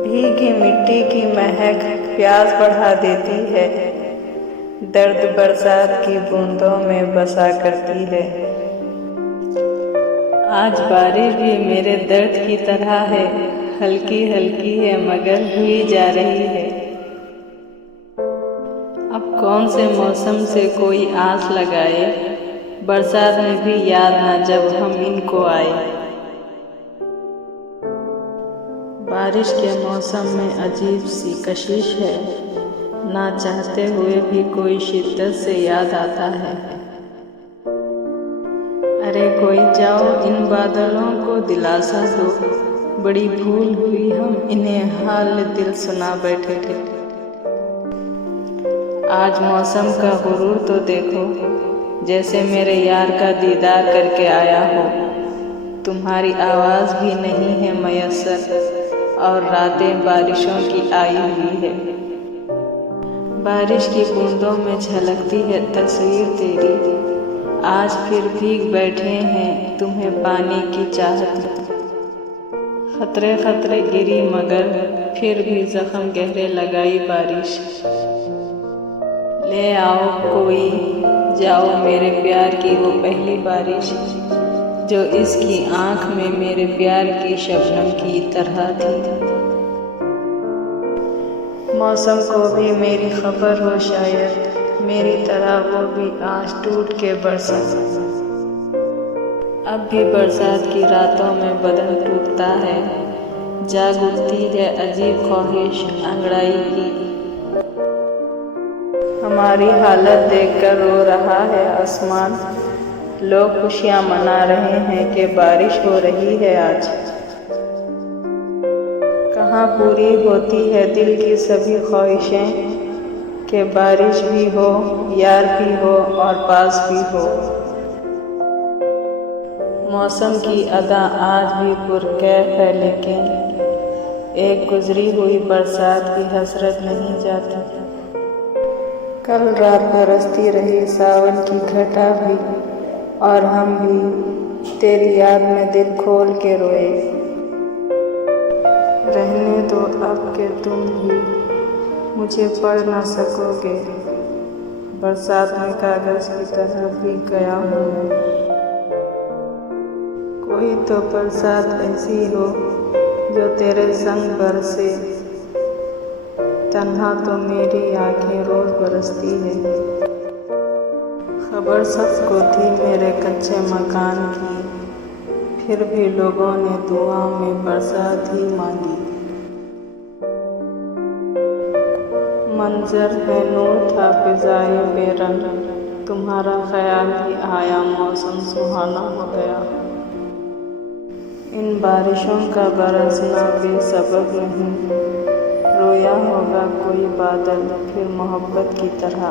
भीगी मिट्टी की महक प्यास बढ़ा देती है। दर्द बरसात की बूंदों में बसा करती है। आज बारिश भी मेरे दर्द की तरह है, हल्की हल्की है मगर हुई जा रही है। अब कौन से मौसम से कोई आस लगाए, बरसात में भी याद ना जब हम इनको आए। बारिश के मौसम में अजीब सी कशिश है, ना चाहते हुए भी कोई शिद्दत से याद आता है। अरे कोई जाओ इन बादलों को दिलासा दो, बड़ी भूल हुई हम इन्हें हाल दिल सुना बैठे थे। आज मौसम का गुरूर तो देखो, जैसे मेरे यार का दीदार करके आया हो। तुम्हारी आवाज़ भी नहीं है मयस्सर और रातें बारिशों की आई हुई है। बारिश की बूंदों में झलकती है तस्वीर तेरी, आज फिर भीग बैठे हैं तुम्हें पाने की चाहत। खतरे खतरे गिरी मगर फिर भी जख्म गहरे लगाई बारिश। ले आओ कोई जाओ मेरे प्यार की वो पहली बारिश, जो इसकी आँख में मेरे प्यार की शबनम की तरह थी। मौसम को भी मेरी खबर हो शायद, मेरी तरह वो भी आज टूट के बरसा। अब भी बरसात की रातों में बदन टूटता है, जाग उठती है अजीब ख्वाहिश अंगड़ाई की। हमारी हालत देखकर रो रहा है आसमान, लोग खुशियाँ मना रहे हैं कि बारिश हो रही है आज। कहाँ पूरी होती है दिल की सभी ख्वाहिशें, कि बारिश भी हो, यार भी हो और पास भी हो। मौसम की अदा आज भी पुरकैफ है, लेकिन एक गुजरी हुई बरसात की हसरत नहीं जाती। कल रात बरसती रही सावन की घटा भी, और हम भी तेरी याद में दिल खोल के रोए। रहने दो अब के तुम भी मुझे पढ़ ना सकोगे, बरसात में कागज की तरह भीग गया हूँ मैं। कोई तो बरसात ऐसी हो जो तेरे संग बरसे, तन्हा तो मेरी आंखें रोज बरसती है। खबर सबको थी मेरे कच्चे मकान की, फिर भी लोगों ने दुआ में बरसात ही मांगी। मंजर है नूर था फिजाए बेरंग, तुम्हारा ख्याल ही आया मौसम सुहाना हो गया। इन बारिशों का बरसना बेसबब नहीं, रोया होगा कोई बादल फिर मोहब्बत की तरह।